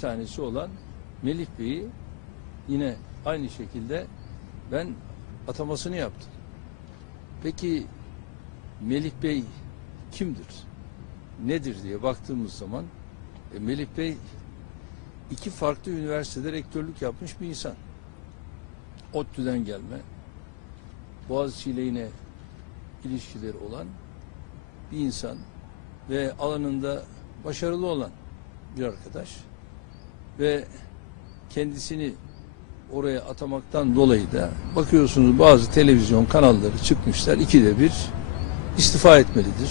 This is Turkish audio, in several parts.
Tanesi olan Melih Bey'i yine aynı şekilde ben atamasını yaptım. Peki Melih Bey kimdir? Nedir diye baktığımız zaman e, Melih Bey iki farklı üniversitede rektörlük yapmış bir insan. ODTÜ'den gelme, Boğaziçi ile yine ilişkileri olan bir insan ve alanında başarılı olan bir arkadaş ve kendisini oraya atamaktan dolayı da bakıyorsunuz bazı televizyon kanalları çıkmışlar ikide bir istifa etmelidir.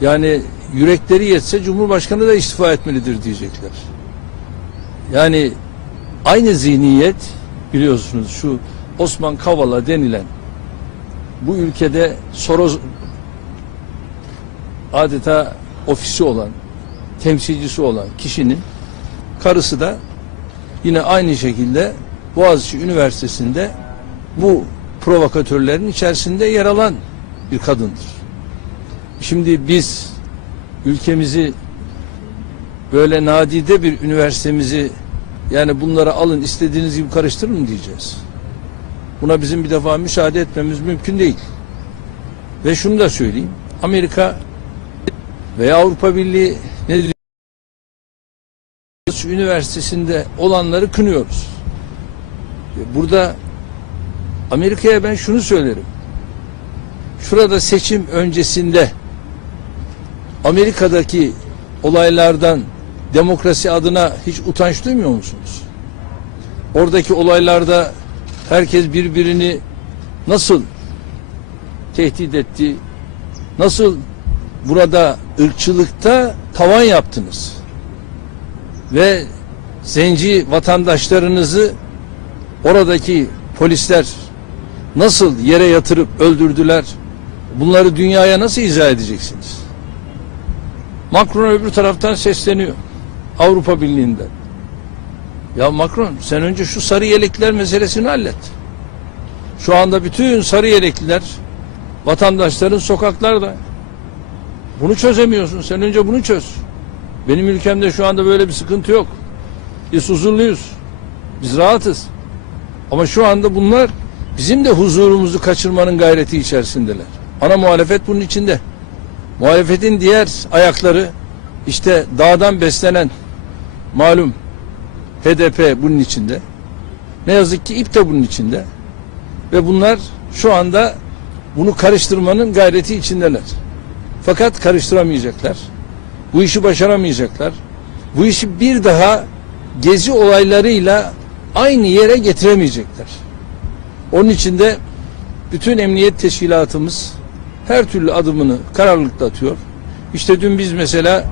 Yani yürekleri yetse Cumhurbaşkanı da istifa etmelidir diyecekler. Yani aynı zihniyet biliyorsunuz şu Osman Kavala denilen bu ülkede Soros adeta ofisi olan, temsilcisi olan kişinin karısı da yine aynı şekilde Boğaziçi Üniversitesi'nde bu provokatörlerin içerisinde yer alan bir kadındır. Şimdi biz ülkemizi böyle nadide bir üniversitemizi yani bunlara alın istediğiniz gibi karıştırın mı diyeceğiz. Buna bizim bir defa müsaade etmemiz mümkün değil. Ve şunu da söyleyeyim. Amerika veya Avrupa Birliği ne diyor? Üniversitesi'nde olanları kınıyoruz. Burada Amerika'ya ben şunu söylerim. Şurada seçim öncesinde Amerika'daki olaylardan demokrasi adına hiç utanç duymuyor musunuz? Oradaki olaylarda herkes birbirini nasıl tehdit etti? Nasıl burada ırkçılıkta tavan yaptınız? Ve zenci vatandaşlarınızı oradaki polisler nasıl yere yatırıp öldürdüler? Bunları dünyaya nasıl izah edeceksiniz? Macron öbür taraftan sesleniyor. Avrupa Birliği'nden. Ya Macron sen önce şu sarı yelekliler meselesini hallet. Şu anda bütün sarı yelekliler vatandaşların sokaklarda. Bunu çözemiyorsun. Sen önce bunu çöz. Benim ülkemde şu anda böyle bir sıkıntı yok. Biz huzurluyuz. Biz rahatız. Ama şu anda bunlar bizim de huzurumuzu kaçırmanın gayreti içerisindeler. Ana muhalefet bunun içinde. Muhalefetin diğer ayakları işte dağdan beslenen malum HDP bunun içinde. Ne yazık ki İP de bunun içinde. Ve bunlar şu anda bunu karıştırmanın gayreti içindeler. Fakat karıştıramayacaklar. Bu işi başaramayacaklar. Bu işi bir daha gezi olaylarıyla aynı yere getiremeyecekler. Onun için de bütün emniyet teşkilatımız her türlü adımını kararlılıkla atıyor. İşte dün biz mesela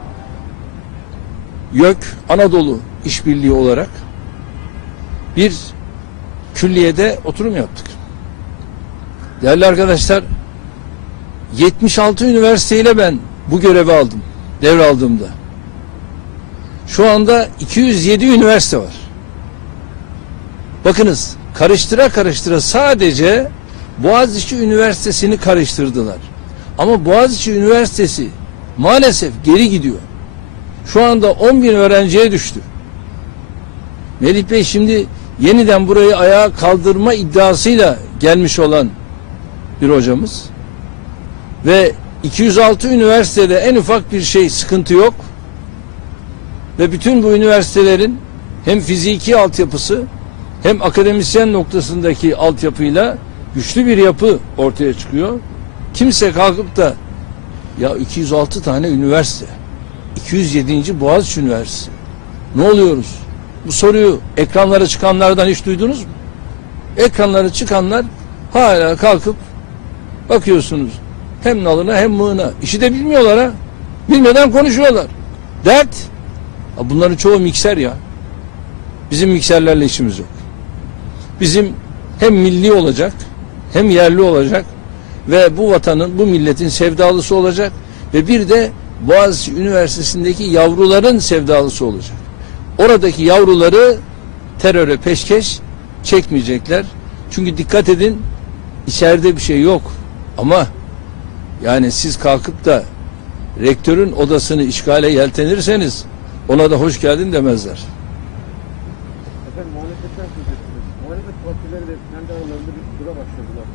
YÖK Anadolu işbirliği olarak bir külliyede oturum yaptık. Değerli arkadaşlar 76 üniversiteyle ben bu görevi aldım. Devraldığımda. Şu anda 207 üniversite var. Bakınız karıştıra karıştıra sadece Boğaziçi Üniversitesi'ni karıştırdılar. Ama Boğaziçi Üniversitesi maalesef geri gidiyor. Şu anda 10 bin öğrenciye düştü. Melih Bey şimdi yeniden burayı ayağa kaldırma iddiasıyla gelmiş olan bir hocamız. Ve 206 üniversitede en ufak bir şey sıkıntı yok. Ve bütün bu üniversitelerin hem fiziki altyapısı hem akademisyen noktasındaki altyapıyla güçlü bir yapı ortaya çıkıyor. Kimse kalkıp da ya 206 tane üniversite 207. Boğaziçi Üniversitesi ne oluyoruz? Bu soruyu ekranlara çıkanlardan hiç duydunuz mu? Ekranlara çıkanlar hala kalkıp bakıyorsunuz hem nalına hem mığına. İşi de bilmiyorlar ha. Bilmeden konuşuyorlar. Dert. Bunların çoğu mikser ya. Bizim mikserlerle işimiz yok. Bizim hem milli olacak hem yerli olacak ve bu vatanın, bu milletin sevdalısı olacak ve bir de Boğaziçi Üniversitesi'ndeki yavruların sevdalısı olacak. Oradaki yavruları teröre peşkeş çekmeyecekler. Çünkü dikkat edin içeride bir şey yok. Ama yani siz kalkıp da rektörün odasını işgale yeltenirseniz ona da hoş geldin demezler. Efendim muhalefetten söz ettiniz. Muhalefet partileri de kendi aralarında bir tura başladılar.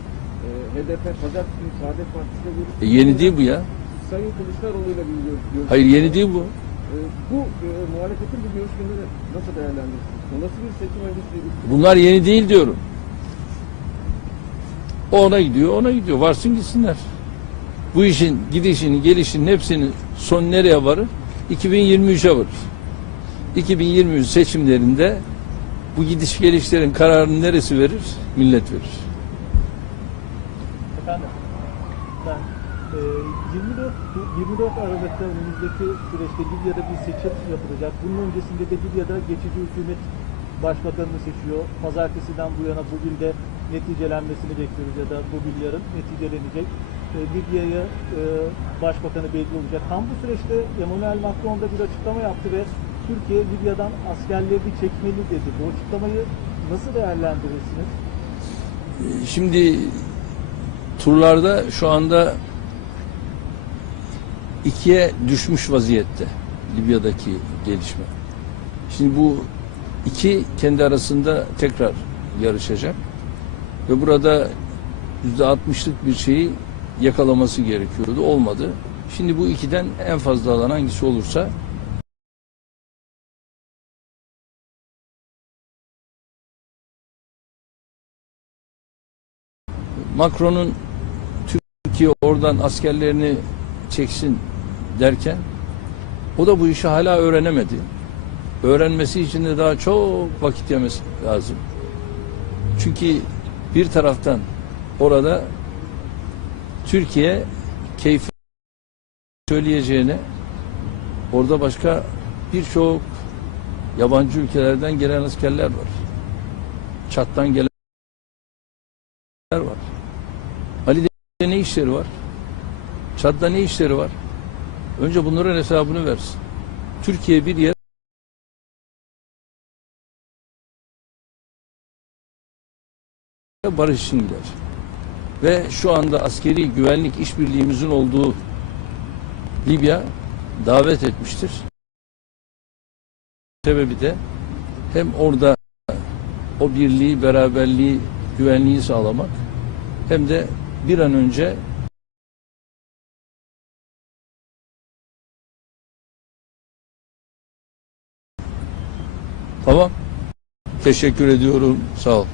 Ee, HDP pazartesi günü Saadet Partisi'yle görüştü. E, yeni değil bu ya. Sayın Kılıçdaroğlu'yla bir gör- görüştü. Hayır yeni değil bu. Ee, bu e, muhalefetin bu görüşmeleri nasıl değerlendirirsiniz? Olası bir seçim öncesi Bunlar yeni değil diyorum. O ona gidiyor, ona gidiyor. Varsın gitsinler. Bu işin gidişini, gelişinin hepsinin son nereye varır? 2023'e varır. 2023 seçimlerinde bu gidiş gelişlerin kararını neresi verir? Millet verir. Efendim, ben e, 24, bu 24 Aralık'ta önümüzdeki süreçte Libya'da bir seçim yapılacak. Bunun öncesinde de Libya'da geçici hükümet başbakanını seçiyor. Pazartesiden bu yana bugün de neticelenmesini bekliyoruz ya da bugün yarın neticelenecek. E, Libya'ya e, başbakanı belli olacak. Tam bu süreçte Emmanuel Macron da bir açıklama yaptı ve Türkiye Libya'dan askerlerini çekmeli dedi. Bu açıklamayı nasıl değerlendirirsiniz? Şimdi turlarda şu anda ikiye düşmüş vaziyette Libya'daki gelişme. Şimdi bu iki kendi arasında tekrar yarışacak ve burada yüzde altmışlık bir şeyi yakalaması gerekiyordu. Olmadı. Şimdi bu ikiden en fazla alan hangisi olursa Macron'un Türkiye oradan askerlerini çeksin derken o da bu işi hala öğrenemedi. Öğrenmesi için de daha çok vakit yemesi lazım. Çünkü bir taraftan orada Türkiye keyfi söyleyeceğine orada başka birçok yabancı ülkelerden gelen askerler var. Çat'tan gelen var. Ali'de ne işleri var? Çad'da ne işleri var? Önce bunların hesabını versin. Türkiye bir yer barış için gider. Ve şu anda askeri güvenlik işbirliğimizin olduğu Libya davet etmiştir. Sebebi de hem orada o birliği, beraberliği, güvenliği sağlamak hem de bir an önce Tamam. Teşekkür ediyorum. Sağ ol.